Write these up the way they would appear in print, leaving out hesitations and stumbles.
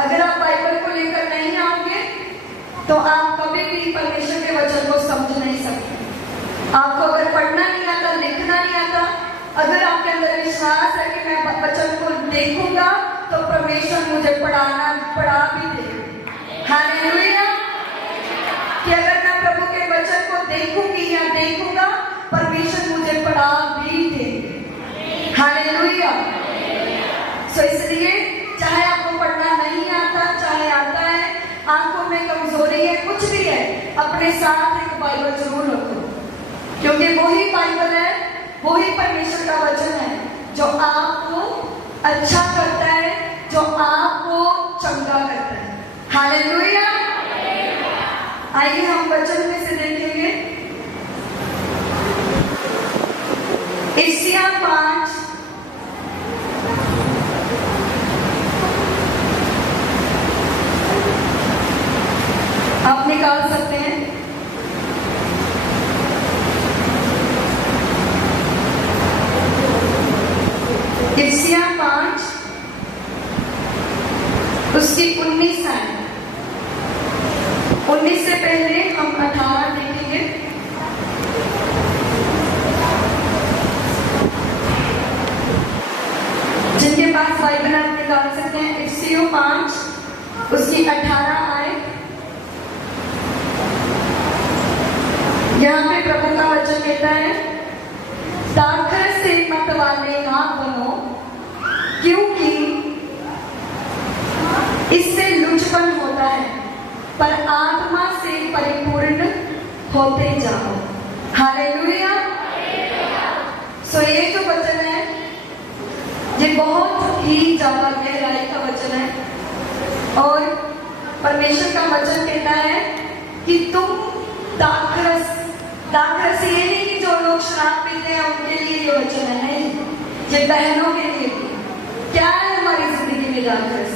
अगर आप बाइबल को लेकर नहीं आओगे तो आप कभी भी परमेश्वर के वचन को समझ नहीं सकते। आपको अगर पढ़ना नहीं आता, लिखना नहीं आता, अगर आपके अंदर विश्वास है कि मैं वचन को देखूंगा तो परमेश्वर मुझे पढ़ा भी देगा। हालेलुया। कि अगर मैं प्रभु के वचन को देखूंगी या देखूंगा, परमेश्वर मुझे पढ़ा भी देंगे। हालेलुया। सो इसलिए चाहे आपको पढ़ना नहीं आता, चाहे आता है, आंखों में कमजोरी है, कुछ भी है, अपने साथ एक बाइबल जरूर रखो, क्योंकि वही बाइबल है, वही परमेश्वर का वचन है जो आपको अच्छा करता है, जो आपको चंगा करता है। हालेलुया। आइए हम वचन में से देखेंगे यशायाह 5 आप निकाल सकते हैं। यशायाह 5 उसकी 19 आयत। 19 से पहले हम 18 देखेंगे। जिनके पास बाइबल आप निकाल सकते हैं। यशायाह 5 उसकी 18 आयत। यहाँ पे प्रभु का वचन कहता है, दाखरस से मत वाले ना बनो, क्योंकि इससे लुचपन होता है, पर आत्मा से परिपूर्ण होते जाओ। हालेलुया। सो ये जो वचन है, ये बहुत ही ज्यादा गहराई का वचन है। और परमेश्वर का वचन कहता है कि तुम दाखरस ये नहीं कि जो लोग शराब पीते हैं उनके लिए ये वचन है, नहीं, ये बहनों के लिए भी। क्या है हमारी जिंदगी में दाखरस?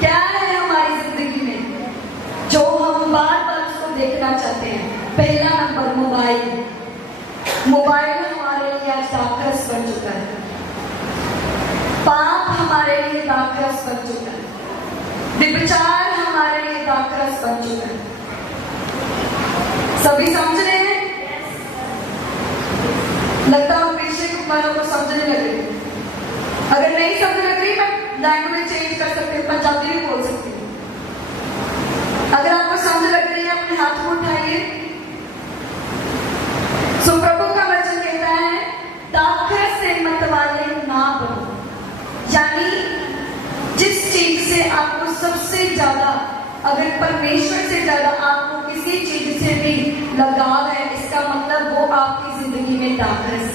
क्या है हमारी जिंदगी में जो हम बार बार उसको देखना चाहते हैं? पहला नंबर मोबाइल हमारे लिए आज दाखरस बन चुका है। पाप हमारे लिए दाखरस बन चुका है। व्यभिचार हमारे लिए दाखरस बन चुका है। सभी समझ रहे हैं? लगता है विषय को वालों को समझने लगे। अगर नहीं समझ लग रही, मैं लैंग्वेज चेंज कर सकती हूँ, पंजाबी भी बोल सकती हूँ। अगर आपको समझ लग रही है, अपने हाथ को उठाइए। सो प्रभु का वचन कहता है, दाखरस से मत वाले ना बनो। यानी जिस चीज से आपको सबसे ज्यादा, अगर परमेश्वर से ज्यादा आपको किसी चीज से भी लगाव है, इसका मतलब वो आपकी जिंदगी में दाखरस है।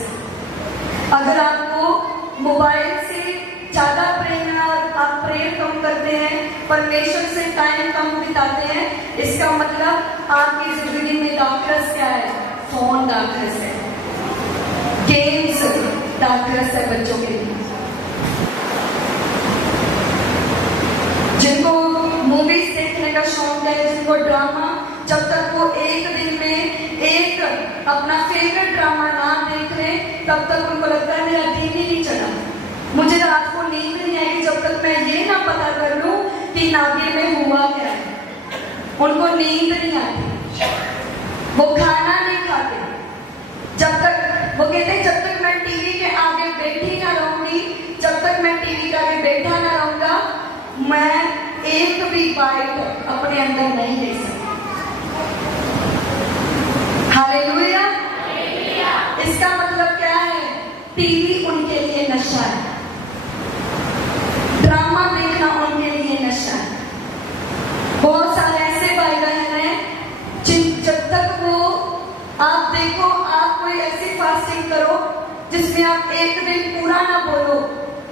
अगर आपको मोबाइल से ज्यादा प्रेम है और आप प्रेम कम करते हैं, परमेश्वर से टाइम कम बिताते हैं, इसका मतलब आपकी जिंदगी में दाखरस क्या है? फोन दाखरस है, गेम्स दाखरस है बच्चों के लिए। जिनको मूवीज देखने का शौक है, जिनको ड्रामा, जब तक वो एक दिन में एक अपना फेवरेट ड्रामा ना देख ले, तब तक उनको लगता है मेरा दिन ही नहीं चला, मुझे रात को नींद नहीं आएगी जब तक मैं ये ना पता कर लूं कि नागे में हुआ क्या है। उनको नींद नहीं आती, वो खाना नहीं खाते, जब तक वो कहते जब तक मैं टीवी के आगे बैठी ना रहूंगी, जब तक मैं टीवी के आगे बैठा ना रहूंगा, मैं एक भी बाइट अपने अंदर नहीं ले सकती। हालेलुया। इसका मतलब क्या है? टीवी उनके लिए नशा है, ड्रामा देखना उनके लिए नशा है। बहुत सारे ऐसे भाई बहन हैं जब तक वो, आप देखो, आप कोई ऐसी फास्टिंग करो जिसमें आप एक दिन पूरा ना बोलो,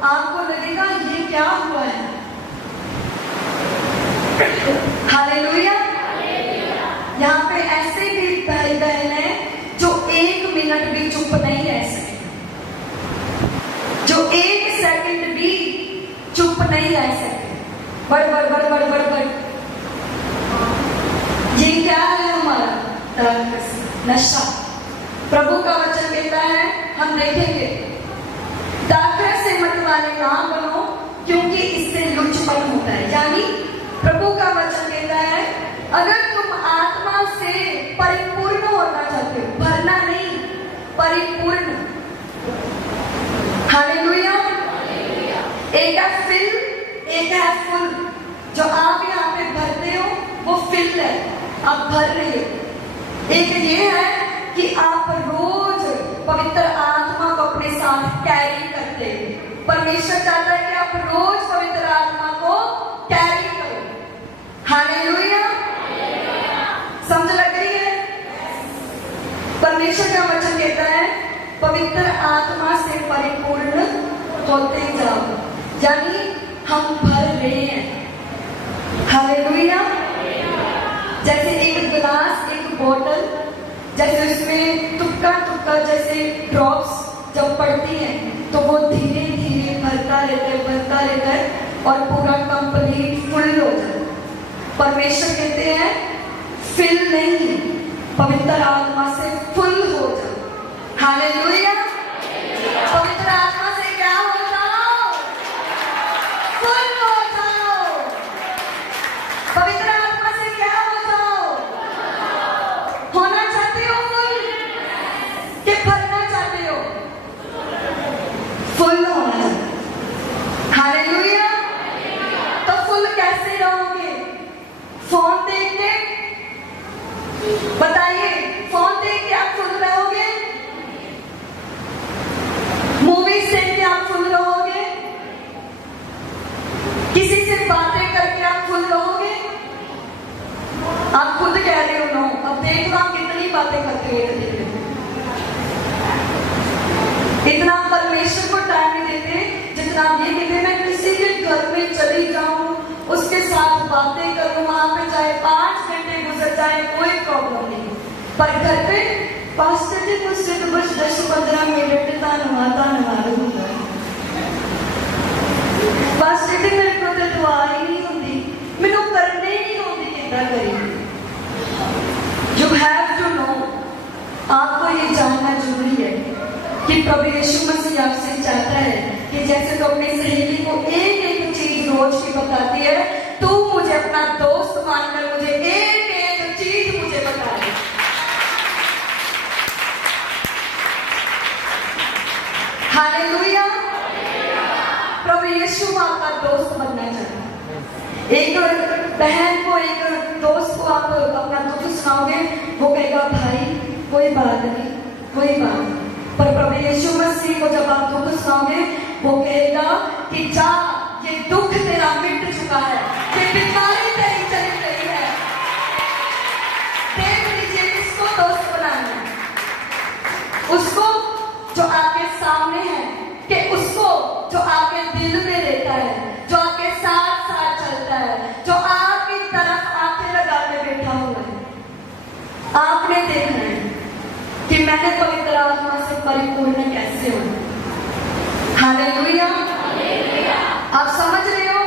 आपको लगेगा ये क्या हुआ है। हालेलुया। यहाँ पे ऐसे भी भाई बहन हैं जो एक मिनट भी चुप नहीं रह सकते, जो एक सेकंड भी चुप नहीं रह सकते। बड़ बड़ बड़ बड़ बड़ बड़, ये क्या है? हमारा नशा। प्रभु का वचन कहता है, हम देखेंगे, दाखरस से मत वाले ना बनो, क्योंकि इससे लुचपन होता है। होता है। यानी प्रभु का वचन कहता है अगर तुम आत्मा से परिपूर्ण होना चाहते हो, भरना नहीं, परिपूर्ण। हालेलुया। एक है फिल, एक है फुल। जो आप यहाँ पे भरते हो वो फिल है, आप भर रहे हो। एक ये है कि आप रोज पवित्र आत्मा को अपने साथ कैरी करते हो। परमेश्वर चाहता है कि आप रोज पवित्र आत्मा को कैरी करो। हालेलुया। समझ लग रही है? परमेश्वर का वचन कहता है पवित्र आत्मा से परिपूर्ण होते जाओ, यानी हम भर रहे हैं। हालेलुया। जैसे एक गिलास, एक बोतल, जैसे उसमें तुक्का तुक्का जैसे ड्रॉप्स जब पड़ती हैं तो वो धीरे धीरे भरता रहता है और पूरा कंप्लीट फुल हो जाता है। परमेश्वर कहते हैं फिल नहीं, पवित्र आत्मा से फुल हो जाओ। हालेलुया। पवित्र आत्मा से क्या हो जाओ? फुल हो जाओ। पवित्र आत्मा से क्या हो जाओ? होना चाहते हो फुल कि भरना चाहते हो? फुल होना चाहते हो। हालेलुया। तो फुल कैसे रहोगे? फोन देख के? बताइए, फोन देख के आप फुल रहोगे? मूवीज देख के आप फुल रहोगे? किसी से बातें करके आप फुल रहोगे? आप खुद कह रहे हो नो। अब देख लो आप कितनी बातें करते हुए। इतना परमेश्वर को टाइम नहीं देते जितना आप ये कहते मैं किसी के घर में चली जाऊं, उसके साथ बातें करूं, वहां पे चाहे 5 घंटे गुजर जाए कोई प्रॉब्लम नहीं। पर घर पे पास्टर जी मुझसे तो बस 10-15 मिनट धन्यवाद होगा। पास्टर जी मेरे को तो दुआ ही नहीं होती, मैनू करने ही नहीं होती। कितना करेंगे? यू हैव टू नो, आपको ये जानना जरूरी है कि प्रभु यीशु मसीह आपसे चाहता है कि जैसे तो अपनी सहेली को एक एक चीज रोज की बताती है, तू मुझे अपना दोस्त मानकर मुझे एक एक चीज मुझे बता दे। हालेलुया। प्रभु यीशु आपका दोस्त बनना चाहता है। एक बहन को, एक दोस्त को आप अपना दुख सुनाओगे, वो कहेगा भाई कोई बात नहीं, कोई बात नहीं। पर प्रभु यीशु मसीह को जब आप दुख सुनाओगे, वो कहेगा कि जा, ये दुख तेरा मिट चुका है, ये बीमारी तेरी चली गई है। देख लीजिए किसको दोस्त बनाना है? उसको जो आपके सामने है, कि उसको जो आपके दिल में रहता है, जो आपके साथ साथ चलता है, जो आपकी तरफ आंखें लगा के बैठा हुआ है। आपने देखना है कि मैंने पवित्र आत्मा से परिपूर्ण कैसे हूं। हालेलुया। आप समझ रहे हो?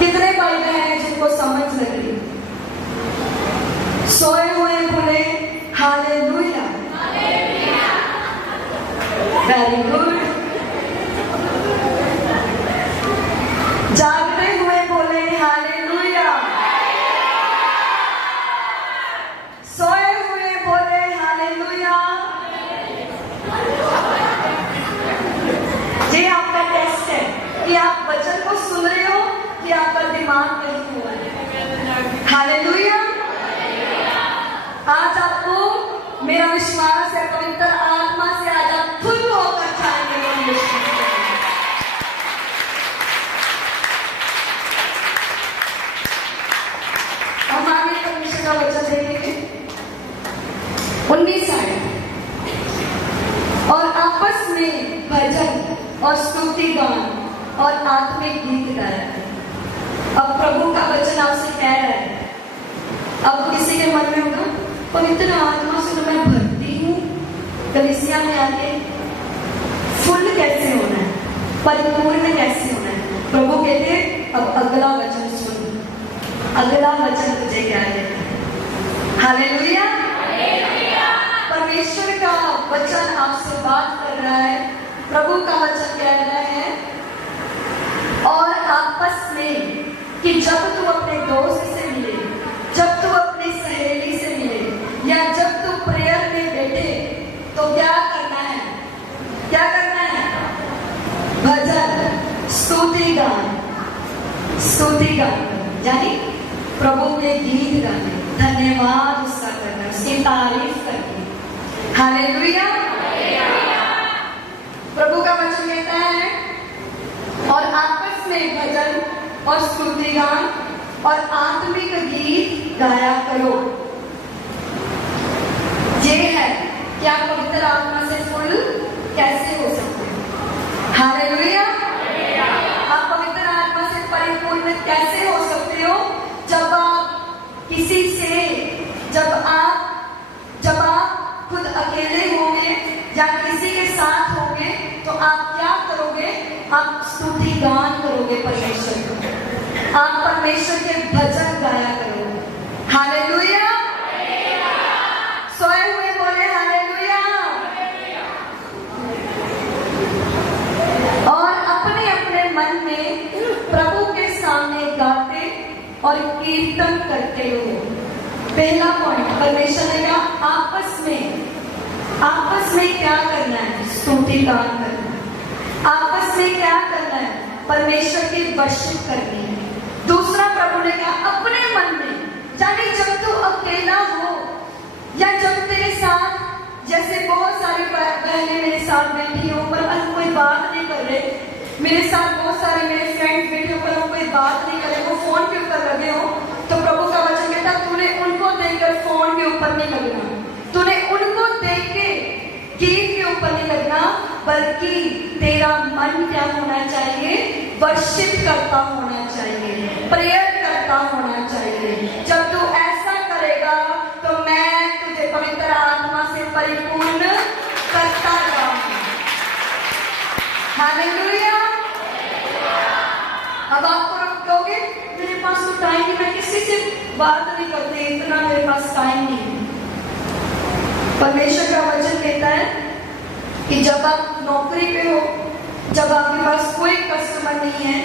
कितने भाई बहन हैं जिनको समझ लग रही? सोए हुए बोले हालेलुया। Very good. जागते हुए बोले हालेलुया। सोए हुए बोले हालेलुया। ये आपका टेस्ट है कि आप वचन को सुन रहे हो कि आपका दिमाग कहीं हुआ है। हालेलुया। आज आपको मेरा विश्वास है पवित्र आत्मा से आज आप फुल होकर जाएंगे। हम आगे परमेश्वर का वचन देखेंगे 19 आयत। और आपस में भजन और स्तुति गान और आत्मिक गीत गाया। अब प्रभु का वचन आपसे कह रहा है, अब किसी के मन में होगा पवित्र आत्मा से तो मैं भरती हूँ, कलीसिया में आके फुल कैसे होना है, परिपूर्ण कैसे होना है? प्रभु कहते अब अगला वचन सुन, अगला वचन तुझे क्या कहता है? हालेलुया। परमेश्वर का वचन आपसे बात कर रहा है। प्रभु का वचन कह रहा है कि जब तू अपने दोस्त से मिले, जब तू अपनी सहेली से मिले, या जब तू प्रेयर में बैठे, तो क्या करना है? क्या करना है? भजन, स्तुति गान, स्तुति गान, यानी प्रभु के गीत गाने, धन्यवाद उसका करना, उसकी तारीफ करनी। हालेलुया। प्रभु का वचन कहता है, और आपस में भजन और स्तुति गान और आत्मिक गीत गाया करो। ये है कि आप पवित्र आत्मा से फुल कैसे हो सकते हैं। हालेलुया। आप पवित्र आत्मा से परिपूर्ण कैसे हो सकते हो? जब आप किसी से, जब आप खुद अकेले होंगे या किसी के साथ होंगे, तो आप क्या करोगे? आप स्तुति गान करोगे परमेश्वर को, आप परमेश्वर के भजन गाया करोगे। हालेलुया। सोए हुए बोले हालेलुया। और अपने अपने मन में प्रभु के सामने गाते और कीर्तन करते हो। पहला पॉइंट, परमेश्वर ने कहा आपस में क्या करना है? स्तुति गान करना है। आपस में क्या करना है? परमेश्वर की वर्शिप करनी है। दूसरा, प्रभु ने कहा अपने मन में, यानी जब तू अकेला हो या जब तेरे साथ, जैसे बहुत सारी बहनें मेरे साथ बैठी हो पर हम कोई बात नहीं कर रहे, मेरे साथ बहुत सारे मेरे फ्रेंड्स बैठे हो पर वो कोई बात नहीं कर रहे, वो फोन के ऊपर लगे हो, तो प्रभु का वचन कहता तूने उनको देखकर फोन के ऊपर नहीं लगना, तूने उनको देख के गीत के ऊपर नहीं लगना, बल्कि तेरा मन क्या होना चाहिए? वर्शिप करता होना चाहिए, प्रेयर करता होना चाहिए। जब तू ऐसा करेगा तो मैं तुझे पवित्र आत्मा से परिपूर्ण करता जाऊंगा। हालेलुया। अब आपको कहोगे मेरे पास तो टाइम नहीं, मैं किसी से बात नहीं करती, इतना मेरे पास टाइम नहीं है। परमेश्वर का वचन कहता है कि जब आप नौकरी पे हो, जब आपके पास कोई कस्टमर नहीं है,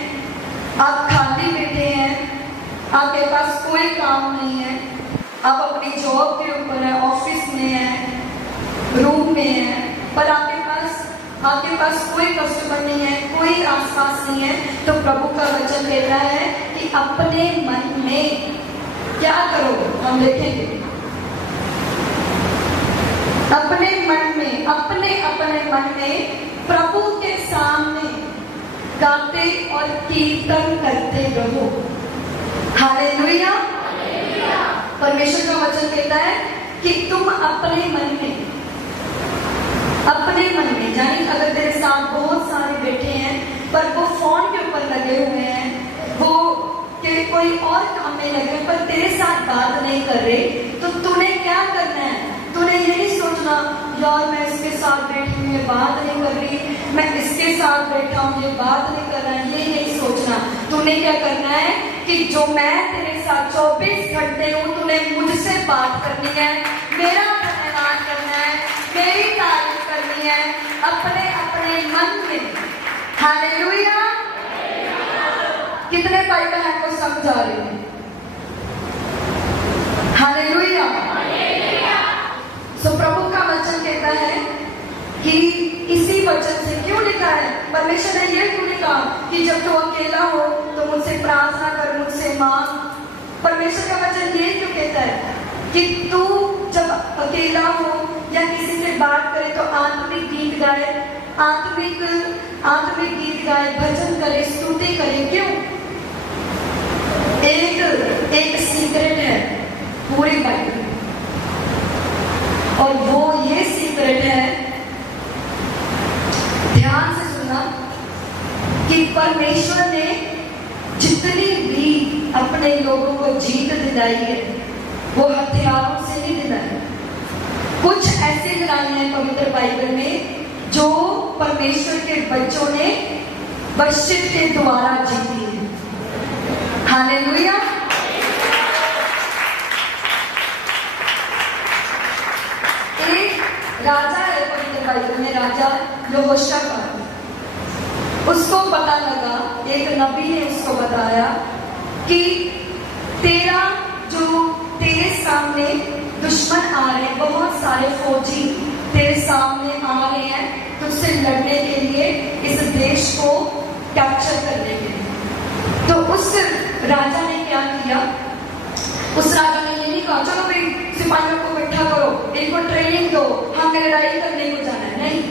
आप खाली बैठे हैं, आपके पास कोई काम नहीं है, आप अपनी जॉब के ऊपर है, ऑफिस में है, रूम में है, पर आपके पास कोई कस्टमर नहीं है, कोई आसपास नहीं है, तो प्रभु का वचन कहता है कि अपने मन में क्या करो? हम देखेंगे। अपने मन में, अपने मन में प्रभु के सामने गाते और कीर्तन करते रहो। हालेलुया। परमेश्वर का वचन कहता है कि तुम अपने मन में, यानी अगर तेरे साथ बहुत सारे बैठे हैं पर वो फोन के ऊपर लगे हुए हैं, वो के कोई और काम में लगे पर तेरे साथ बात नहीं कर रहे, तो तूने क्या करना है? तूने ये नहीं सोचना यार मैं इसके साथ बैठी हूँ ये बात नहीं कर रही, मैं इसके साथ बैठा हूँ ये बात नहीं कर रहा, ये नहीं सोचना। तूने क्या करना है कि जो मैं तेरे साथ 24 घंटे हूँ, तूने मुझसे बात करनी है, मेरा धन्यवाद करना है, मेरी तारीफ करनी है अपने अपने मन में। हालेलुया। कितने भाई बहन को समझा रही है? हालेलुया। सो प्रभु का वचन कहता है कि इसी वचन से क्यों लिखा है, परमेश्वर ने ये क्यों लिखा कि जब तू अकेला हो तो मुझसे प्रार्थना कर, मुझसे मांग। परमेश्वर का वचन ये क्यों कहता है कि तू जब अकेला हो या किसी से बात करे तो आत्मिक गीत गाए, आत्मिक गीत गाए, भजन करे, स्तुति करे। क्यों? एक सीक्रेट है पूरी बाइबल, और वो ये सीक्रेट है, ध्यान से सुनना, कि परमेश्वर ने जितनी भी अपने लोगों को जीत दिलाई है वो हथियारों से नहीं दिलाई। कुछ ऐसे दिलाई हैं पवित्र बाइबल में जो परमेश्वर के बच्चों ने वर्शिप के द्वारा जीती है। हालेलुया। एक राजा है पवित्र बाइबल में, राजा यहोशापात, उसको पता लगा, एक नबी ने उसको बताया कि तेरा जो तेरे सामने दुश्मन आ रहे हैं, बहुत सारे फौजी तेरे सामने आ रहे हैं तुझसे लड़ने के लिए, इस देश को कैप्चर करने के लिए। तो उस राजा ने क्या किया? उस राजा ने ये नहीं कहा चलो भाई सिपाहियों को इकट्ठा करो, इनको ट्रेनिंग दो, हमें लड़ाई करने को जाना है। नहीं,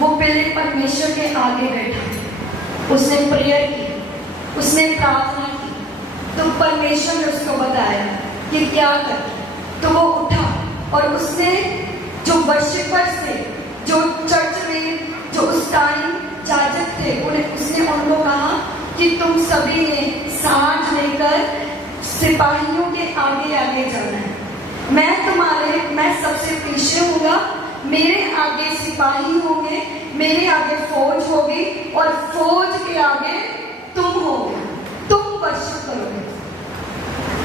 वो पहले परमेश्वर के आगे बैठा, उसने प्रेयर की, उसने प्रार्थना की, तो परमेश्वर ने उसको बताया कि क्या कर। तो वो उठा और उसने जो वर्शिपर्स थे, जो चर्च में जो उस टाइम जाजक थे, उन्हें उसने उनको कहा कि तुम सभी ने साथ लेकर सिपाहियों के आगे आगे जाना है। मैं सबसे पीछे होगा, मेरे आगे सिपाही होंगे, मेरे आगे फौज होगी और फौज के आगे तुम होगे, तुम वर्शिप करोगे।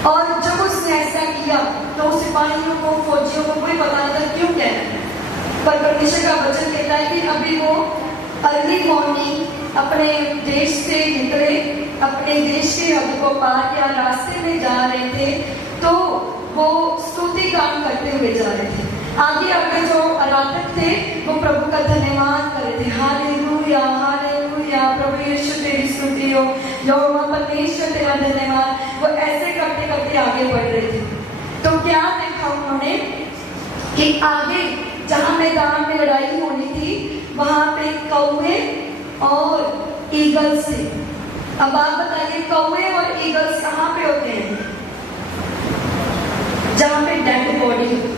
और जब उसने ऐसा किया तो सिपाहियों को, फौजियों को कोई पता नहीं था क्यों कह रहे हैं, पर परमेश्वर का वचन कहता है कि अभी वो अर्ली मॉर्निंग अपने देश से निकले, अपने देश के हद को पार किया, रास्ते में जा रहे थे, तो वो स्तुति गान करते हुए जा रहे थे। आगे आगे जो आराधक थे वो प्रभु का धन्यवाद कर रहे थे, हालेलुया हालेलुया, प्रभु यीशु तेरी स्तुति हो, यहोवा परमेश्वर तेरा धन्यवाद। वो ऐसे करते करते आगे बढ़ रहे थे। तो क्या देखा उन्होंने कि आगे जहां मैदान में लड़ाई होनी थी वहां पे कौवे और ईगल्स थे। अब आप बताइए कौवे और ईगल्स कहाँ पे होते हैं? जहां पे डेड बॉडी होती,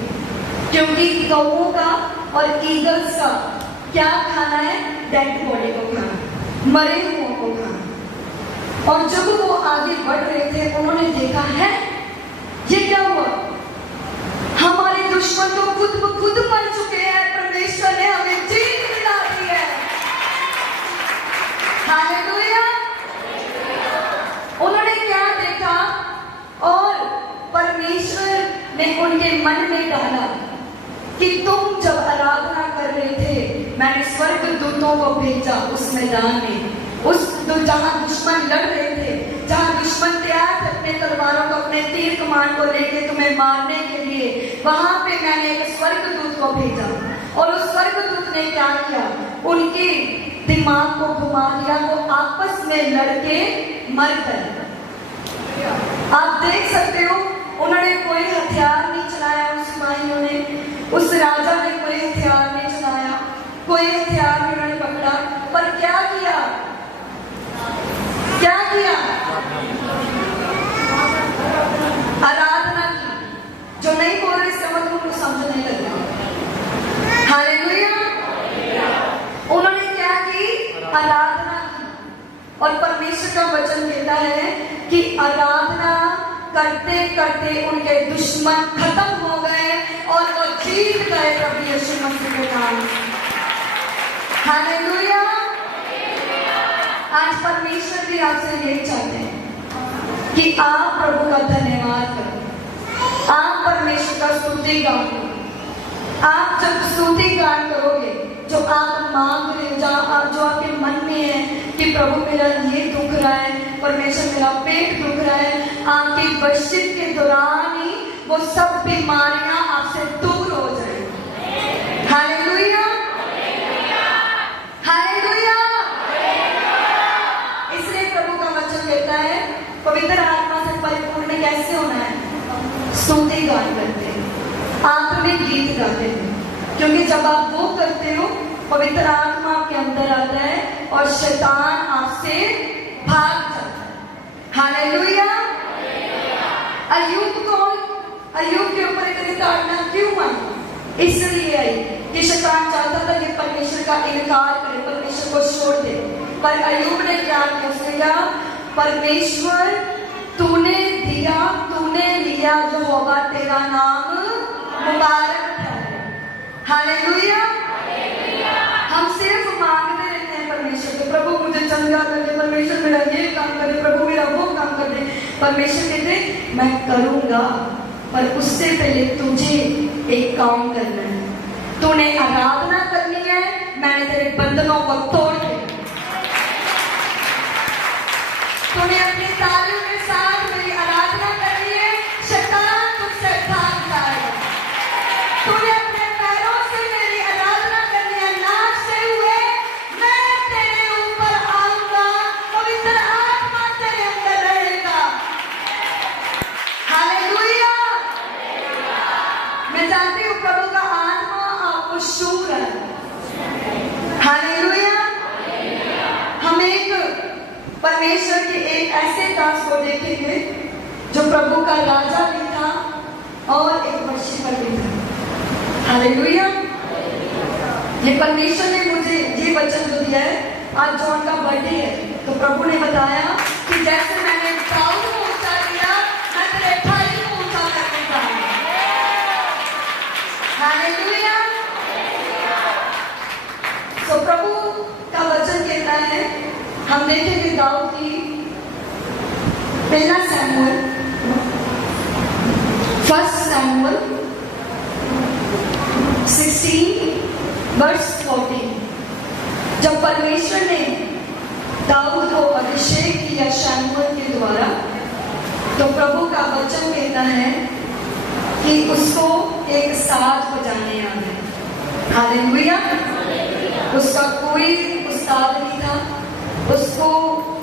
क्योंकि कौवों का और ईगल्स का क्या खाना है? डेड बॉडी को खाना, मरे हुओं को खाना। और जब वो आगे बढ़ रहे थे उन्होंने देखा है ये क्या हुआ, हमारे दुश्मन तो खुद मर चुके हैं, परमेश्वर ने हमें जीत दिला दी है। हालेलुया। उन्होंने क्या देखा और परमेश्वर ने उनके मन में डाला कि तुम जब आराधना कर रहे थे, मैंने स्वर्ग दूतों को भेजा उस मैदान में, उस जहां दुश्मन लड़ रहे थे, जहां दुश्मन तैयार थे अपने तलवारों को, अपने तीर कमान को लेके तुम्हें मारने के लिए, वहां पे मैंने एक स्वर्ग दूत को भेजा। और उस स्वर्ग दूत ने क्या किया? उनके दिमाग को घुमा दिया, वो आपस में लड़के मर गए। आप देख सकते हो उन्होंने कोई हथियार नहीं चलाया, उस सिपाहियों ने, उस राजा ने कोई हथियार नहीं चलाया, कोई हथियार नहीं उन्होंने पकड़ा, पर क्या किया? क्या किया? आराधना की। जो नहीं बोल रहे इसका मतलब उनको समझ नहीं लग रहा। हालेलुया। उन्होंने क्या की? आराधना की। और परमेश्वर का वचन कहता है कि आराधना करते करते उनके दुश्मन खत्म हो गए और वो जीत गए प्रभु यीशु मसीह के नाम। हालेलुया। आज परमेश्वर भी आपसे ये चाहते हैं कि आप प्रभु का धन्यवाद करो, आप परमेश्वर का स्तुति गान करो। आप जब स्तुति गान करोगे, जो आप मांग रहे हो, जो आपके मन में है कि प्रभु मेरा ये दुख रहा है, परमेश्वर मेरा पेट दुख रहा है, आपकी वर्शिप के दौरान ही वो सब बीमारियां आपसे दूर हो जाएंगी। Hallelujah hallelujah. इसलिए प्रभु का वचन कहता है पवित्र आत्मा से परिपूर्ण कैसे होना है? स्तुति गान करते हैं, आप में गीत गाते हैं, क्योंकि जब आप वो करते हो पवित्र आत्मा आपके अंदर आता है और शैतान आपसे भाग जाता है। हालेलुया। अय्यूब के ऊपर इतनी ताड़ना क्यों आई? इसलिए आई कि शैतान चाहता था कि परमेश्वर का इनकार करे, परमेश्वर को छोड़ दे, पर अय्यूब ने क्या किया? उसने कहा परमेश्वर तूने दिया, तूने लिया, जो होगा तेरा नाम मुबारक है। हालेलुया। हम सिर्फ मांगते रहते हैं परमेश्वर से, प्रभु मुझे चंगा कर दे, परमेश्वर मेरा ये काम कर दे, प्रभु मेरा वो काम कर दे। परमेश्वर कहते मैं करूंगा, पर उससे पहले तुझे एक काम करना है, तूने आराधना करनी है, मैंने तेरे बंधनों को तोड़ दिया, तूने अपनी तालियों के साथ परमेश्वर के एक ऐसे दास को देखेंगे जो प्रभु का राजा भी था और एक वर्शिपर भी था। हालेलुया। ये परमेश्वर ने मुझे ये वचन जो दिया है, आज जॉन का बर्थडे है, तो प्रभु ने बताया कि जैसे मैंने दाऊद को ऊंचा किया, मैं तेरे भाई को ऊंचा करने का। हालेलुया। तो प्रभु का वचन कहता है, हम देखेंगे दाऊद की पहला सैमुएल, फर्स्ट सैमुएल 16:14। जब परमेश्वर ने दाऊद को अभिषेक किया शमूएल के द्वारा, तो प्रभु का वचन कहता है कि उसको एक साज बजाने आ गए। हालेलुया। उसका कोई उस्ताद नहीं था, उसको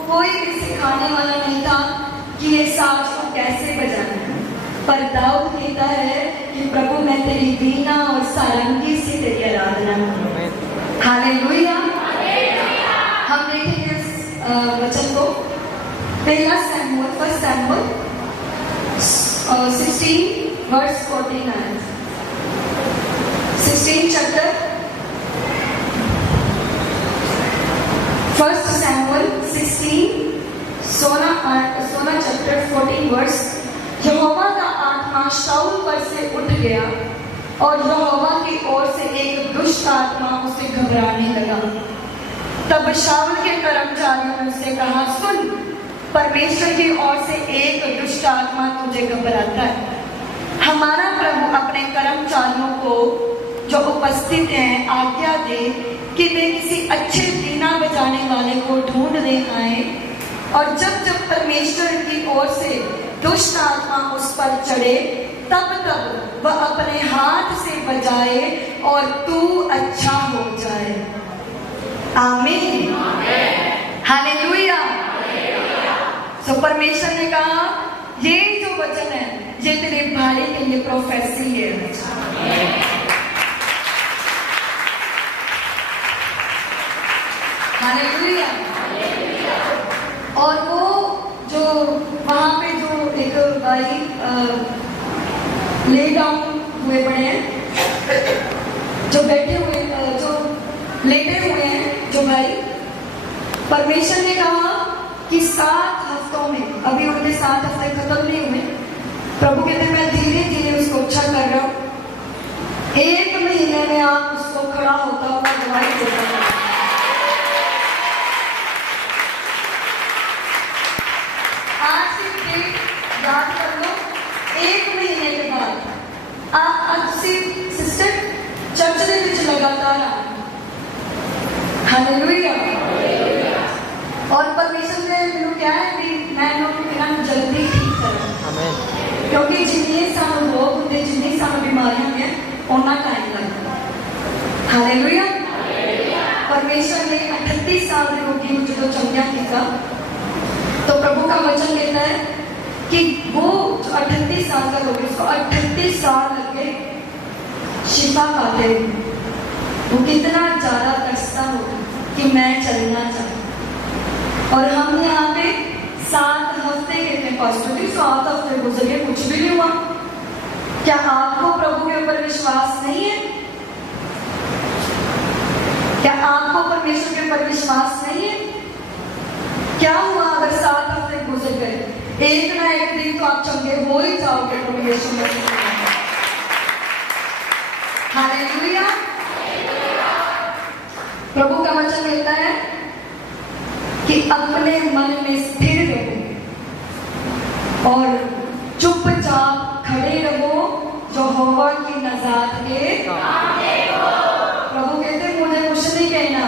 कोई भी सिखाने वाला नहीं था कि ये साज को कैसे बजाना है। पर दाऊद कहता है कि प्रभु मैं तेरी वीणा और सारंगी से तेरी आराधना करूं। हालेलुया। हम देखेंगे इस वचन को, पहला Samuel, first Samuel 16:49। 16 chapter, first Samuel 16 chapter 14 verse. यहोवा का आत्मा शाऊल पर से उठ गया और यहोवा की ओर से एक दुष्ट आत्मा उसे घबराने लगा। तब शाऊल के कर्मचारियों ने उससे कहा, सुन, परमेश्वर की ओर से एक दुष्ट आत्मा तुझे घबराता है। हमारा प्रभु अपने कर्मचारियों को जो उपस्थित हैं आज्ञा दे कि वे किसी अच्छे वीणा बजाने वाले को ढूंढने आए, और जब जब परमेश्वर की ओर से दुष्ट आत्मा उस पर चढ़े, तब तब वह अपने हाथ से बजाए और तू अच्छा हो जाए। आमीन। हालेलुया। तो परमेश्वर ने कहा, ये जो वचन है ये तेरे भाई के लिए प्रोफेसी है। हालेलुया। और वो जो वहां पे जो एक भाई ले डाउन हुए पड़े हैं, जो बैठे हुए, जो लेटे हुए हैं जो भाई, परमेश्वर ने कहा कि 7 हफ्तों में, अभी उनके 7 हफ्ते खत्म नहीं हुए, प्रभु कहते मैं धीरे धीरे उसको अच्छा कर रहा हूं। 1 महीने में आप उसको खड़ा होता हुआ दवाई देता है। आज की डेट याद कर लो, 1 महीने के बाद आप सिस्टर चर्च के बीच लगातार आ। हालेलुया। और परमेश्वर ने मैंने क्या है कि मैं लोग जल्दी ठीक करूं, क्योंकि जिन्हें सानू रोग होंगे, जिन्हें सानू बीमारियां हैं, उन्ना टाइम लगता है। हालेलुया। परमेश्वर ने 38 साल के रोगी जो चंगा किया, तो प्रभु का वचन कहता है कि वो जो 38 साल का रोगी, उसको 38 साल लग गए शिफा पाते। वो कितना ज्यादा तरसता होगा कि मैं चलना चाहूँ। और हम यहाँ पे 7 हफ्ते कहते हैं, पास्टर जी 7 हफ्ते गुजरे, कुछ भी नहीं हुआ। क्या आपको प्रभु के ऊपर विश्वास नहीं है? क्या आपको परमेश्वर के ऊपर विश्वास नहीं है? क्या हुआ अगर 7 हफ्ते गुजर गए? एक ना एक दिन तो आप चंगे हो ही जाओगे प्रभु यीशु मसीह। हालेलुया। प्रभु का वचन कहता है कि अपने मन में स्थिर रहो और चुपचाप खड़े रहो, यहोवा की नजात के प्रभु कहते मुझे कुछ नहीं कहना,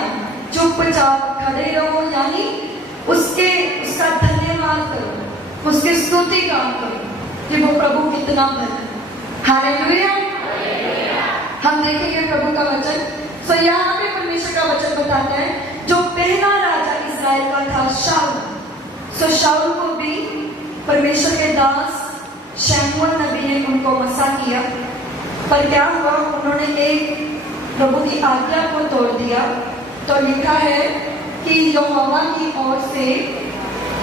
चुपचाप खड़े रहो, यानी उसका धन्यवाद करो, उसकी स्तुति गान करो कि वो प्रभु कितना भला है। हालेलुया। हम देखेंगे प्रभु का वचन। सो यहाँ पे परमेश्वर का वचन बताते हैं, जो पहला राजा इस्राएल का था शाऊल। सो शाऊल को भी परमेश्वर के दास शमूएल नबी ने उनको मसा किया, पर क्या हुआ, उन्होंने एक प्रभु की आज्ञा को तोड़ दिया। तो लिखा है कि यहोवा की ओर से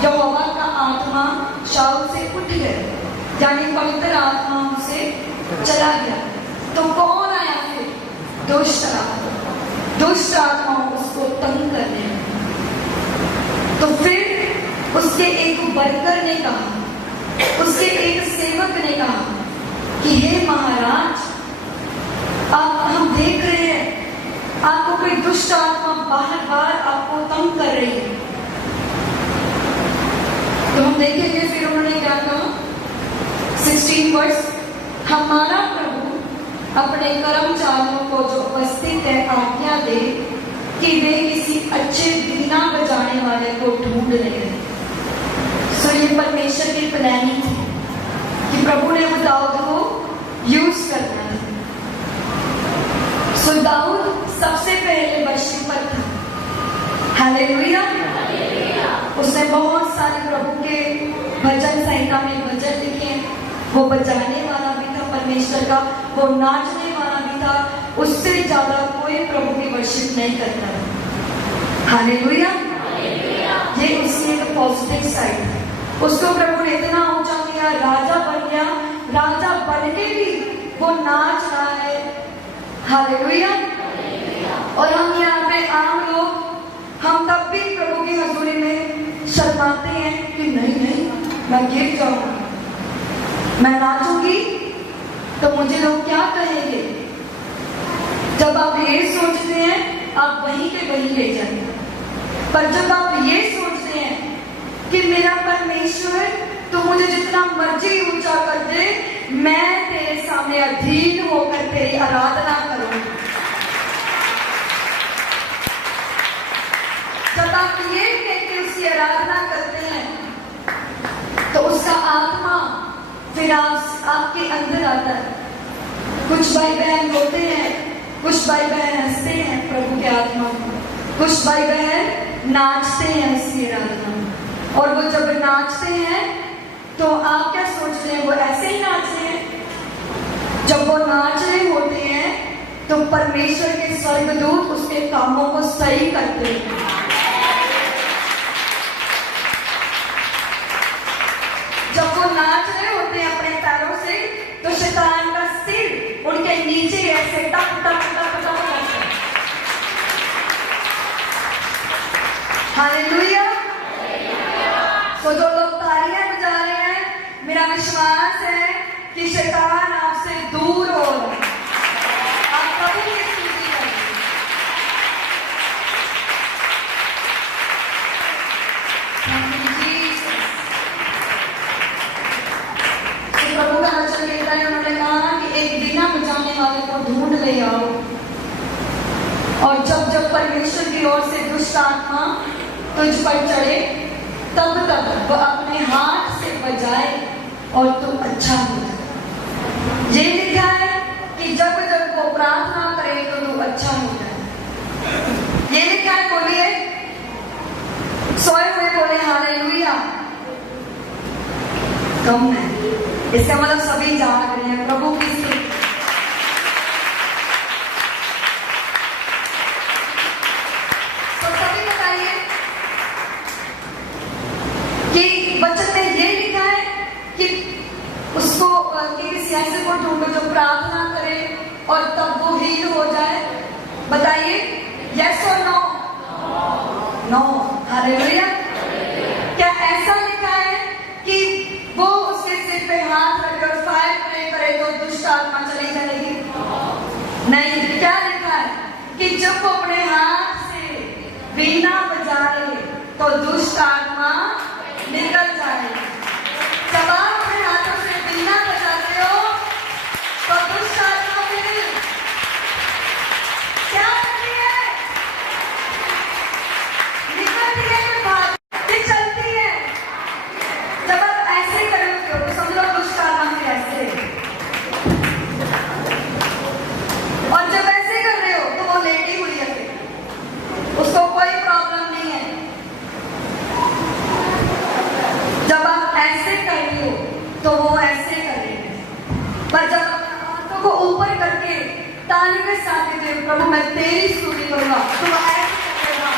यहोवा का आत्मा शाऊल से उठ गया, यानी पवित्र आत्मा उसे चला गया। तो कौन आया फिर? दुष्ट आत्मा। दुष्ट आत्मा उसको तंग करने लगी। तो फिर उसके एक वर्कर ने कहा, उसके एक सेवक ने कहा कि हे महाराज, हम देख रहे हैं आपको कोई दुष्ट आत्मा बार बार आपको तंग कर रही है। तो हम देखेंगे फिर उन्होंने क्या कहा, 16 वर्ष, हमारा प्रभु अपने कर्मचारियों को जो उपस्थित है आज्ञा दे कि वे किसी अच्छे बीना बजाने वाले को ढूंढ रहे। सो ये परमेश्वर की प्लानिंग थी कि प्रभु ने दाऊद को यूज करना है। सो दाऊद सबसे पहले वर्शिप पर था। हालेलुया। उसने बहुत सारे प्रभु के भजन संहिता में भजन लिखे हैं। वो बजाने वाला भी था परमेश्वर का, वो नाचने वाला भी था। उससे ज्यादा कोई प्रभु की वर्शिप नहीं करता था। हालेलुया। ये उसकी एक पॉजिटिव साइड है। उसको प्रभु ने इतना ऊंचा किया, राजा बन गया। राजा बन के भी वो नाच रहा है। हालेलुया। और हम यहाँ पे आम लोग, हम तब भी प्रभु की हजूरी में शर्माते हैं कि नहीं मैं गिर जाऊंगी, मैं नाचूंगी तो मुझे लोग क्या कहेंगे। जब आप ये सोचते हैं आप वहीं के वहीं ले जाएंगे। पर जब आप ये सोचते हैं कि मेरा परमेश्वर तो मुझे जितना मर्जी ऊंचा कर दे, मैं तेरे सामने अधीन होकर तेरी आराधना करूंगी। जब आप ये कहकर उसकी आराधना करते हैं तो उसका आत्मा फिर आपके अंदर आता है। कुछ भाई बहन होते हैं, कुछ भाई बहन हंसते हैं प्रभु के आत्मा को, कुछ भाई बहन नाचते हैं उसकी आराधना में। और वो जब नाचते हैं तो आप क्या सोचते हैं, वो ऐसे ही नाचते हैं। जब वो नाच रहे होते हैं तो परमेश्वर के स्वर्गदूत उसके कामों को सही करते हैं। जब वो नाच रहे होते हैं अपने पैरों से तो शैतान का सिर उनके नीचे ऐसे टक टक टक टक करता है। हालेलुया। तो जो लोग तालियां बजा रहे हैं, मेरा विश्वास है कि शैतान आपसे दूर हो रहा है। आप कभी भी स्तुति करें। प्रभु का वचन कहता है, उन्होंने कहा कि एक बिना बजाने वाले को ढूंढ ले आओ। और जब जब परमेश्वर की ओर से दुष्ट आत्मा तुझ पर चढ़े तब तब वह अपने हाथ से बजाए और तू अच्छा हो जाए। ये लिखा है कि जब जब वो प्रार्थना करे तो तू अच्छा हो जाए। ये लिखा है, बोलिए, सोए हुए बोले हालेलुया। कम है, इसका मतलब सभी जाग रहे हैं प्रभु की। तो सभी बताइए कि वचन में ये लिखा है कि उसको किसी ऐसे को ढूंढो जो प्रार्थना करे और तब वो हील हो जाए। बताइए, यस और नो? नो। हालेलुया। क्या ऐसा लिखा है कि वो उसके सिर पे हाथ रखे और फायर प्रे करे तो दुष्ट आत्मा चली जाएगी? नहीं। क्या लिखा है कि जब वो अपने हाथ से वीणा बजाए तो दुष्ट आत्मा निकल जाए। जब आप अपने हाथों से वीणा बजाते हो तो दुष्ट आत्मा फिर क्या करती है? निकलती है कि भागती चलती है? जब आप ऐसे करोगे तो समझ लो दुष्ट आत्मा फिर ऐसे। और जब ऐसे कर रहे हो तो वो लेटी हुई है, उसको कोई प्रॉब्लम नहीं है। जब आप ऐसे कर रहे हो तो वो ऐसे करेंगे। पर जब हाथों को ऊपर करके ताली के साथ कहते हो प्रभु मैं तेरी स्तुति करूंगा, तो वो ऐसे करेगा।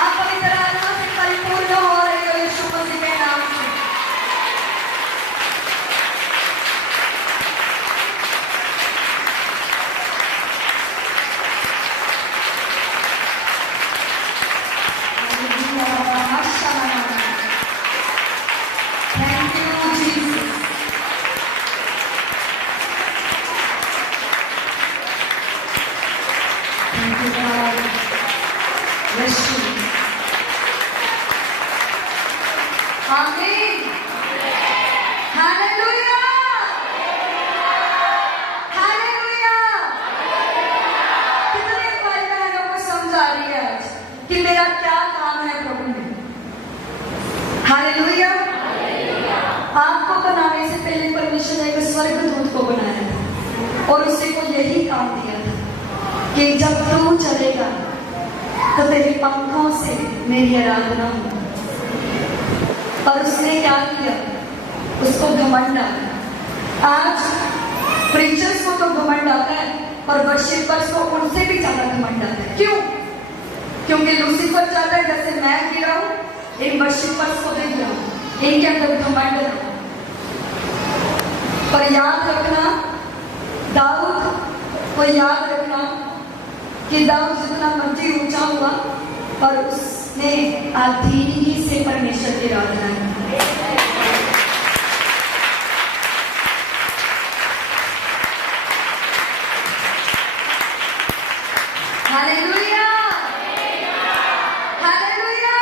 आप पवित्र आत्मा से परिपूर्ण हो रहे हो यीशु मसीह के नाम से। Thank you, Jesus. Thank you, God. Bless you. Amen. Hallelujah. Hallelujah. कितने भाई बहनों को समझ आ रही है आज कि मेरा क्या काम है प्रभु में? हालेलुया। आपको बनाने से पहले परमेश्वर ने एक स्वर्गदूत को बनाया था और उसी को यही काम दिया था कि जब तू चलेगा तो तेरे पंखों से मेरी आराधना हो। और उसने क्या किया? उसको घमंड आता। आज प्रीचर्स को तो घमंड आता है और वर्शिपर्स को उनसे भी ज्यादा घमंड आता है। क्यों? क्योंकि लूसीफर चाहता है जैसे मैं गिरा हूं, इन वर्शिपर्स को भी गिरा हूं, इनके अंदर घमंड ना। पर याद रखना, दाऊद को याद रखना कि दाऊद जितना मर्जी ऊंचा हुआ और उसने अधीन ही से परमेश्वर की आराधना की। हालेलुया, हालेलुया,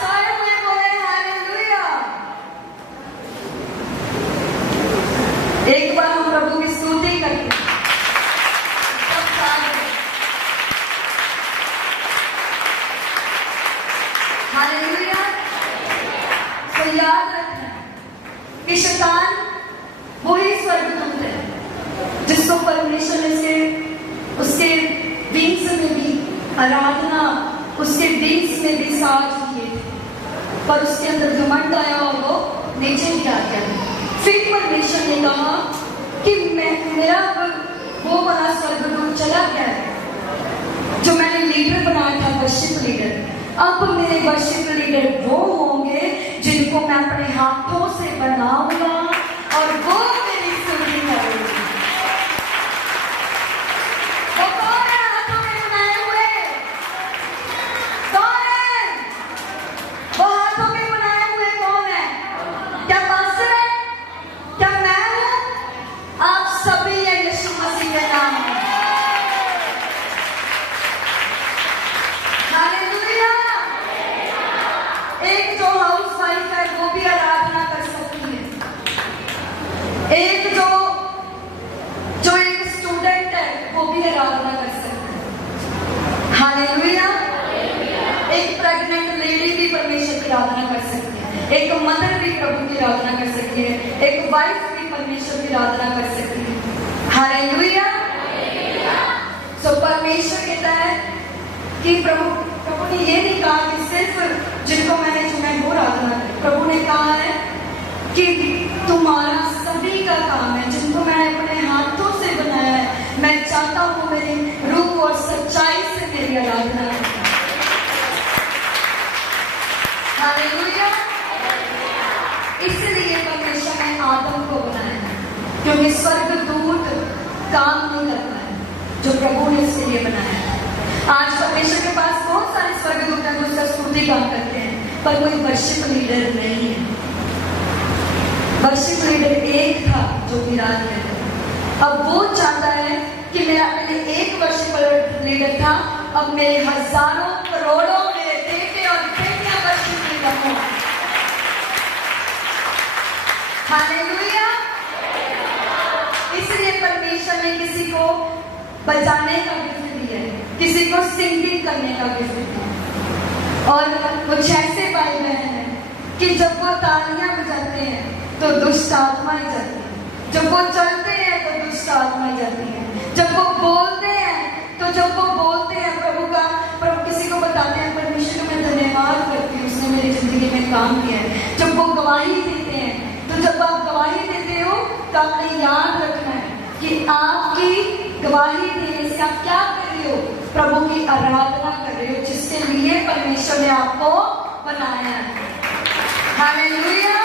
सारे में बोले हालेलुया। एक बार हम प्रभु की स्तुति करते हैं। हालेलुया। तो याद रखना कि शैतान वही स्वर्गदूत है जिसको परमेश्वर ने से उसके विंग्स में भी आराधना, उसके विंग्स में भी साज किए थे, पर उसके अंदर घमंड आया और वो नीचे गिरा गया। फिर परमेश्वर ने कहा कि मेरा वो वाला स्वर्गदूत चला गया है जो मैंने लीडर बनाया था, वर्शिप लीडर। अब मेरे वर्शिप लीडर वो होंगे जिनको मैं अपने हाथों से बनाऊंगा और वो मेरी स्तुति करेंगे। वो कौन है हाथों में बनाए हुए? कौन है वो हाथों में बनाए हुए? कौन है? क्या पास्टर है? क्या मैं हूं? आप सभी हैं यीशु मसीह के नाम में। हालेलुया। एक जो हाउस वाइफ है वो भी आराधना कर सकती है। एक जो एक स्टूडेंट है वो भी आराधना कर सकती है। हालेलुया। एक प्रेग्नेंट लेडी भी परमेश्वर की आराधना कर सकती है। एक मदर भी प्रभु की आराधना कर सकती है। एक वाइफ भी परमेश्वर की आराधना कर सकती है। हालेलुया। सो परमेश्वर कहता है कि प्रभु ने ये नहीं कहा कि सिर्फ जिनको मैंने चुना है वो आराधना करे। प्रभु ने कहा है कि तुम्हारा सभी का काम है, जिनको मैंने अपने हाथों से बनाया है, मैं चाहता हूं मेरी रूह और सच्चाई से मेरी आराधना करें। हालेलुया। इसलिए परमेश्वर ने आदम को बनाया क्योंकि स्वर्गदूत काम नहीं करता है जो प्रभु ने इसके लिए बनाया है। आज परमेश्वर के पास बहुत सारे स्वर्गदूत हैं जो उसका स्तुति काम करते हैं, पर कोई वर्शिप लीडर नहीं है। वर्शिप लीडर एक था जो विराट है। अब वो चाहता है कि मेरा पहले एक वर्शिप लीडर था, अब मेरे हजारों करोड़ों मेरे बेटे और बेटियां वर्शिप लीडर हो। हालेलुया। इसलिए परमेश्वर ने किसी को बजाने का गिफ्ट दिया है, किसी को सिंगिंग करने का गिफ्ट दिया है। और कुछ ऐसे भाई बहन हैं कि जब वो तालियां बजाते हैं तो दुष्ट आत्माएं जाती हैं, जब वो चलते हैं तो दुष्ट आत्माएं जाती हैं, जब वो बोलते हैं तो जब वो बोलते उसने काम किया है। जब वो गवाही देते हैं, तो जब आप गवाही देते हो तो आपने याद रखना है कि आपकी गवाही देने से आप क्या कर रहे हो? प्रभु की आराधना कर रहे हो, जिसके लिए परमेश्वर ने आपको बनाया है। Hallelujah,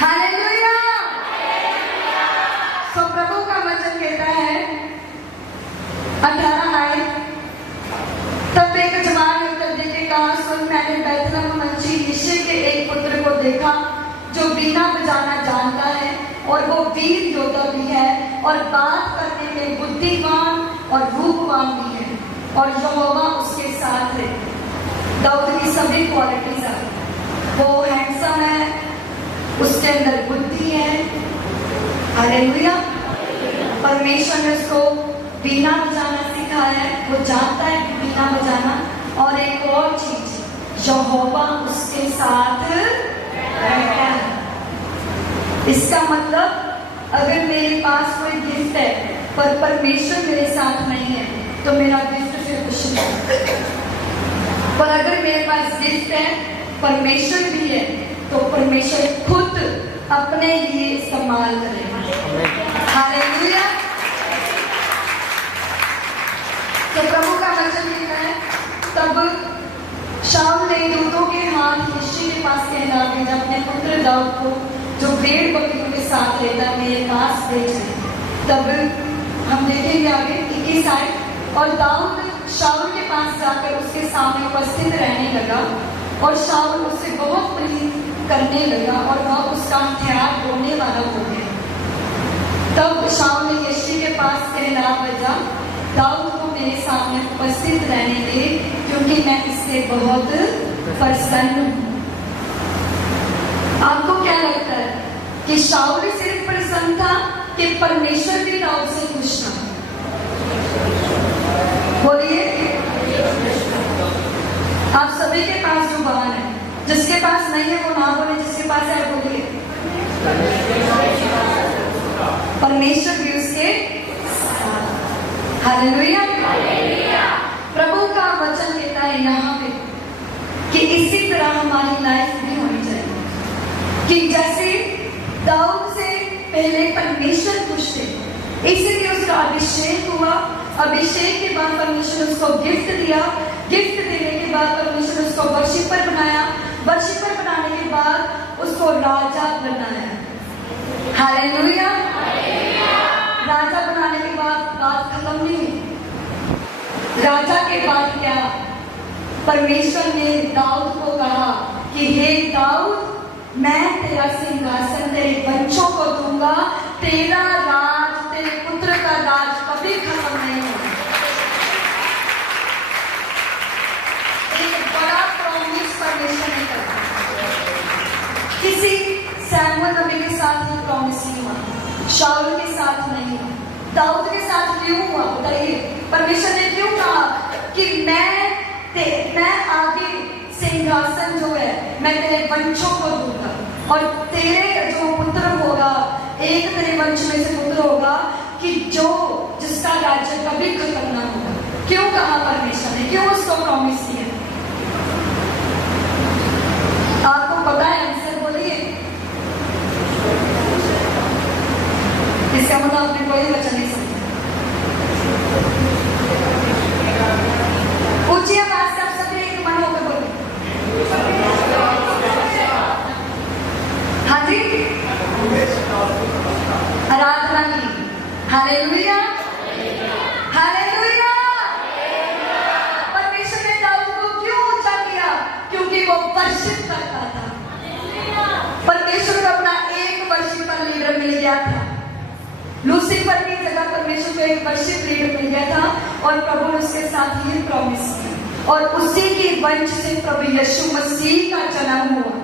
hallelujah. तो प्रभु का वचन कहता है 18 आयत, तब एक जवान ने उत्तर देके कहा, सुन, मैंने बैतलहम मंची यिशै के एक पुत्र को देखा जो बीना बजाना जानता है और वो वीर योद्धा भी है और बात करने में बुद्धिमान और रूपवान भी है और यहोवा उसके साथ है। दाऊद की सभी क्वालिटीज है, वो हैंडसम है, उसके अंदर बुद्धि है। हालेलुया। परमेश्वर ने उसको बीना बजाना सिखाया है, वो जानता है कि बीना बजाना। और एक और चीज, यहोवा उसके साथ रहता है। इसका मतलब अगर मेरे पास कोई गिफ्ट है पर परमेश्वर मेरे साथ नहीं है तो मेरा गिफ्ट फिर कुछ नहीं। पर अगर मेरे पास गिफ्ट है, परमेश्वर भी है, तो परमेश्वर खुद अपने लिए इस्तेमाल करेगा। हालेलुया। तो प्रभु का वचन कहता है, तब शाऊल ने दूतों के हाथ यिशै के पास कहला भेजा, अपने पुत्र दाऊद को जो भेड़ बकरियों के साथ रहता मेरे पास भेज। तब हम देखेंगे आगे 21 आयत, और दाऊद शाऊल के पास जाकर उसके सामने उपस्थित रहने लगा और शाऊल उससे बहुत प्रीत करने लगा और वह उसका हथियार ढोने वाला हो गया। तब शाऊल ने यिशै के पास कहला भेजा, दाऊद को मेरे सामने उपस्थित रहने दे, क्योंकि मैं इससे बहुत प्रसन्न हूँ। आपको क्या लगता है कि शाऊल ही सिर्फ प्रसन्न था कि परमेश्वर भी दाऊद से खुश था? बोलिए। आप सभी के पास जो वाहन है, जिसके पास नहीं है वो ना बोले, जिसके पास है बोलिए। परमेश्वर भी उसके साथ। हालेलुया। प्रभु का वचन कहता है यहाँ पे कि इसी तरह हमारी लाइफ भी होनी चाहिए, कि जैसे दाऊद से पहले परमेश्वर खुश थे, इसीलिए उसका अभिषेक हुआ। अभिषेक के बाद परमेश्वर ने उसको गिफ्ट दिया, गिफ्ट देने के बाद परमेश्वर ने उसको वर्शिपर बनाया, वर्शिपर बनाने के बाद उसको राजा बनाया। हालेलुया। राजा बनाने के बाद बात खत्म नहीं हुई। राजा के बाद क्या, परमेश्वर ने दाऊद को कहा कि हे दाऊद, मैं तेरा सिंहासन तेरे बच्चों को दूंगा, तेरा राज, तेरे पुत्र का राज कभी खत्म नहीं होगा। एक बड़ा प्रॉमिस परमेश्वर ने करा। किसी सैमुअल नबी के साथ ये प्रॉमिस नहीं हुआ, शाऊल के साथ नहीं हुआ, दाऊद के साथ क्यों हुआ बताइए? परमेश्वर ने क्यों कहा कि मैं आगे सिंहासन जो है मैं तेरे वंशों को दूंगा और तेरे जो पुत्र होगा, एक तेरे वंश में से पुत्र होगा कि जिसका राज्य कभी खत्म ना होगा। क्यों कहा परमेश्वर ने, क्यों उसको प्रॉमिस किया? आपको पता है आंसर? बोलिए। इसका मतलब आपने कोई वचन नहीं समझा। पूछिए आवाज से, आप सभी एक मन होकर बोलिए। हाँ जी, आराधना की। Hallelujah, hallelujah. परमेश्वर ने दाऊद को क्यों ऊंचा किया? क्योंकि वो वर्शिप करता था। परमेश्वर को अपना एक वर्शिपर लीडर मिल गया था। लूसीफर की जगह परमेश्वर को एक वर्शिप लीडर मिल गया था और प्रभु ने उसके साथ ये प्रॉमिस किया और उसी के वंश से प्रभु यीशु मसीह का जन्म हुआ।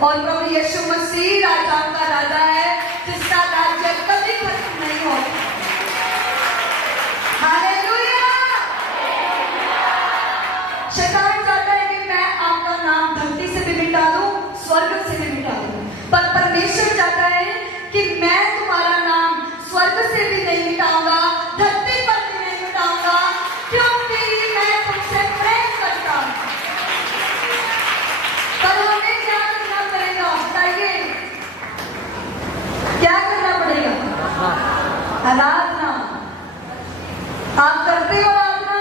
और प्रभु यीशु मसीह राजा का राजा है, जिसका राज्य कभी खत्म नहीं होगा। हालेलुया। शैतान चाहता है कि मैं आपका नाम धरती से भी मिटा दूं, स्वर्ग से भी मिटा दूं, पर परमेश्वर चाहता है कि मैं तुम्हारा नाम स्वर्ग से भी नहीं मिटाऊंगा, धरती पर भी नहीं मिटाऊंगा, क्योंकि मैं तुमसे प्रेम करता हूं। क्या करना पड़ेगा? आराधना। आप करते हो आराधना?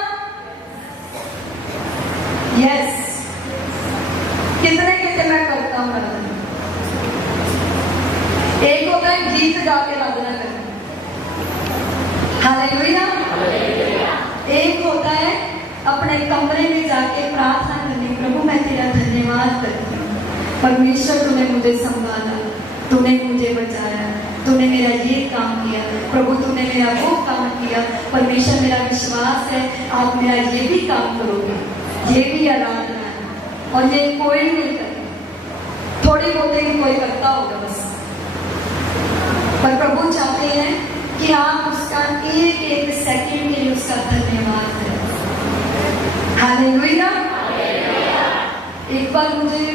यस। कितने कहते मैं करता हूं आराधना? एक होता है गीत गा के आराधना करना, हालेलुया। एक होता है अपने कमरे में जाके प्रार्थना करनी, प्रभु मैं तेरा धन्यवाद करती हूँ, परमेश्वर तूने मुझे संभाला, तूने मुझे बचाया, तूने मेरा ये काम किया, प्रभु तूने मेरा वो काम किया, परमेश्वर मेरा विश्वास है आप मेरा ये भी काम करोगे। ये भी आराधना है और ये कोई नहीं करता, थोड़ी बहुत ही कोई करता होगा बस, पर प्रभु चाहते हैं कि आप उसका एक एक सेकंड के लिए उसका धन्यवाद करें। हालेलुया। एक बार मुझे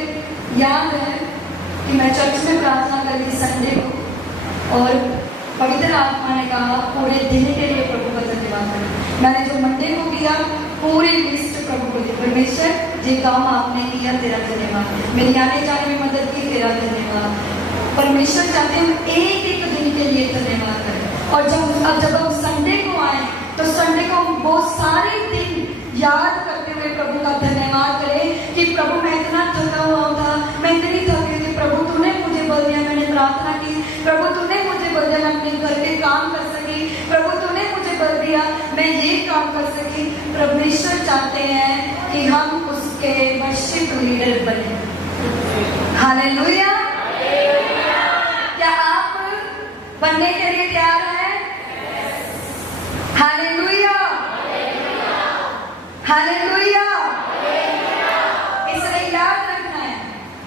याद है कि मैं चर्च में प्रार्थना करी थी संडे को, और पवित्र आत्मा ने कहा पूरे दिन के लिए प्रभु का धन्यवाद करें। मैंने जो मंडे को किया पूरी लिस्ट प्रभु को दी, परमेश्वर ये काम आपने किया तेरा धन्यवाद, मेरी आने जाने में मदद की तेरा धन्यवाद। परमेश्वर चाहते हैं एक एक दिन के लिए धन्यवाद करें। और जब हम संडे को आए तो संडे को वो सारे दिन याद करते हुए प्रभु का धन्यवाद करें कि प्रभु मैं इतना थका हुआ था, मैं इतनी थकी थी, प्रभु तूने मुझे बल दिया, मैंने प्रार्थना की, प्रभु तूने मुझे बल दिया मैं अपने घर के काम कर सकी, प्रभु तूने मुझे बल दिया मैं ये काम कर सकी। परमेश्वर चाहते हैं कि हम उसके वर्शिप लीडर बने। हालेलुया। क्या आप बनने के लिए तैयार हैं? Hallelujah, hallelujah. इसलिए याद रखना है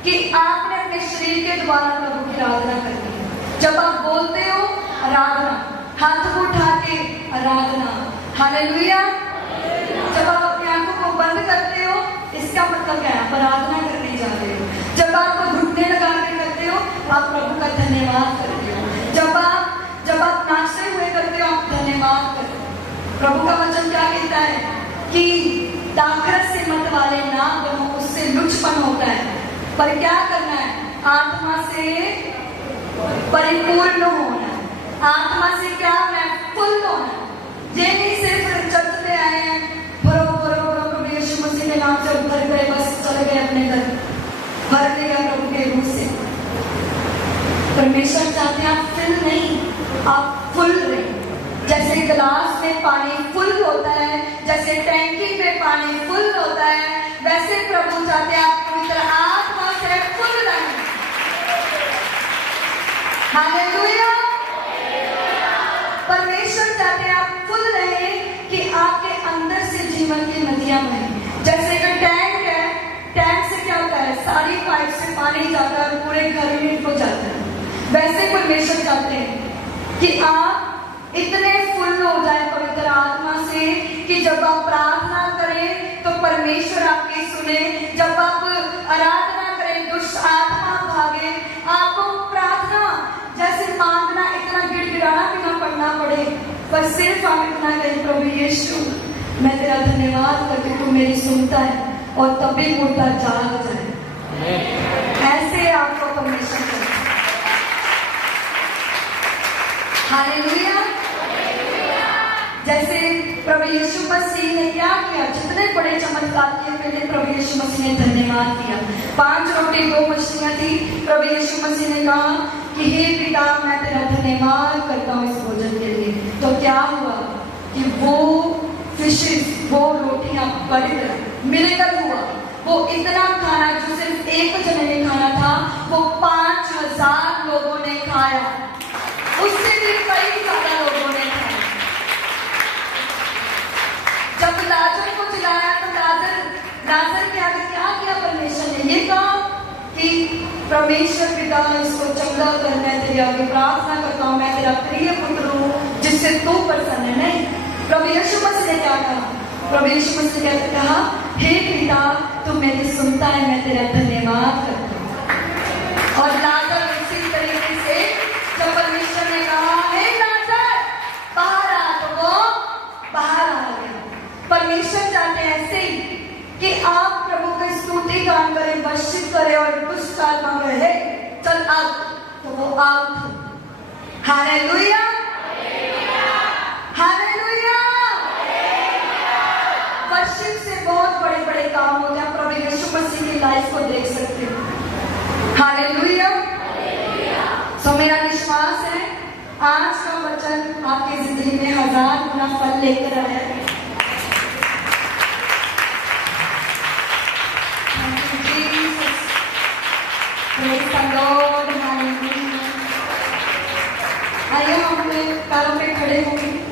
कि आपने अपने शरीर के द्वारा प्रभु की आराधना करनी है। जब आप बोलते हो आराधना, हाथ को उठा के आराधना, हालेलुया। जब आप अपनी आंखों को बंद करते हो इसका मतलब क्या है? आप आराधना करने जा रहे हो। जब आप घुटने लगा के करते हो आप प्रभु का धन्यवाद करते हो। जब आप नाचते हुए करते हो आप धन्यवाद करते हो। प्रभु का वचन क्या कहता है कि दाखरस से मत वाले ना बनो, उससे लुचपन होता है, पर क्या करना है? आत्मा से परिपूर्ण होना। आत्मा से क्या होना है? फुल होना। ये नहीं सिर्फ चर्च में आए हैं भरो भरो भरो प्रभु यीशु मसीह के नाम से भर गए बस चले गए अपने घर, भर गया प्रभु के रूह से। परमेश्वर चाहते हैं आप फिल नहीं, आप फुल रहे। जैसे गिलास में पानी फुल होता है, जैसे टैंकी में पानी फुल होता है, वैसे प्रभु चाहते हैं आप पवित्र आत्मा से फुल रहें। हालेलुया। परमेश्वर चाहते हैं आप फुल रहे कि आपके अंदर से जीवन की नदियां बहें। जैसे एक टैंक है, टैंक से क्या होता है? सारी पाइप से पानी जाता है, पूरे घर में हो जाता है। वैसे परमेश्वर चाहते हैं कि आप इतने फुल हो जाए पवित्र आत्मा से कि जब आप प्रार्थना करें तो परमेश्वर आपकी सुने, जब आप आराधना करें दुष्ट आत्मा भागे। आपको प्रार्थना जैसे मांगना इतना गिड़गिड़ाना भी ना पड़ना पड़े, पर सिर्फ आप इतना कहें प्रभु यीशु मैं तेरा धन्यवाद करके तू मेरी सुनता है, और तभी मुर्दा जाग जाए। ऐसे आपको परमेश्वर करे। हालेलुया। जैसे प्रभु यीशु मसीह ने क्या किया? जितने बड़े चमत्कार किए पहले प्रभु यीशु मसीह ने धन्यवाद किया। 5 रोटी 2 मछलियां थी। प्रभु यीशु मसीह ने कहा कि हे पिता मैं तेरा धन्यवाद करता हूँ इस भोजन के लिए। तो क्या हुआ कि वो फिशेस, वो रोटियां बढ़ गई, मिलकर हुआ। वो इतना खाना जो सिर्फ एक जने ने खाना था वो 5000 लोगों ने खाया, उससे भी कई ज्यादा लोगों ने खाया। जब लाजर को जिलाया तो लाजर क्या किया परमेश्वर ने? ये कहा कि परमेश्वर पिता इसको चंगा कर, मैं तेरे आगे प्रार्थना करता हूँ, मैं तेरा प्रिय पुत्र हूँ जिससे तू प्रसन्न है। नहीं, प्रभु यीशु मसीह ने क्या कहा? प्रभु यीशु मसीह ने कहा हे पिता तू मेरी सुनता है, मैं तेरा धन्यवाद करता हूँ। और लाजर उसी तरीके से जब परमेश्वर ने कहा हे लाजर बाहर आ, तो वो बाहर आ गया। परमेश्वर चाहते हैं ऐसे ही कि आप प्रभु की स्तुति गान करें, वर्शिप करें और दुष्ट आत्मा कहे चल आउट, तो वो आउट। उसकी लाइफ को देख सकते हैं। हालेलुया। सो मेरा विश्वास है आज का वचन आपकी जिंदगी में 1000 गुना फल लेकर आया है। Praise the Lord, hallelujah. आइए हम अपने पैरों पे खड़े होंगे।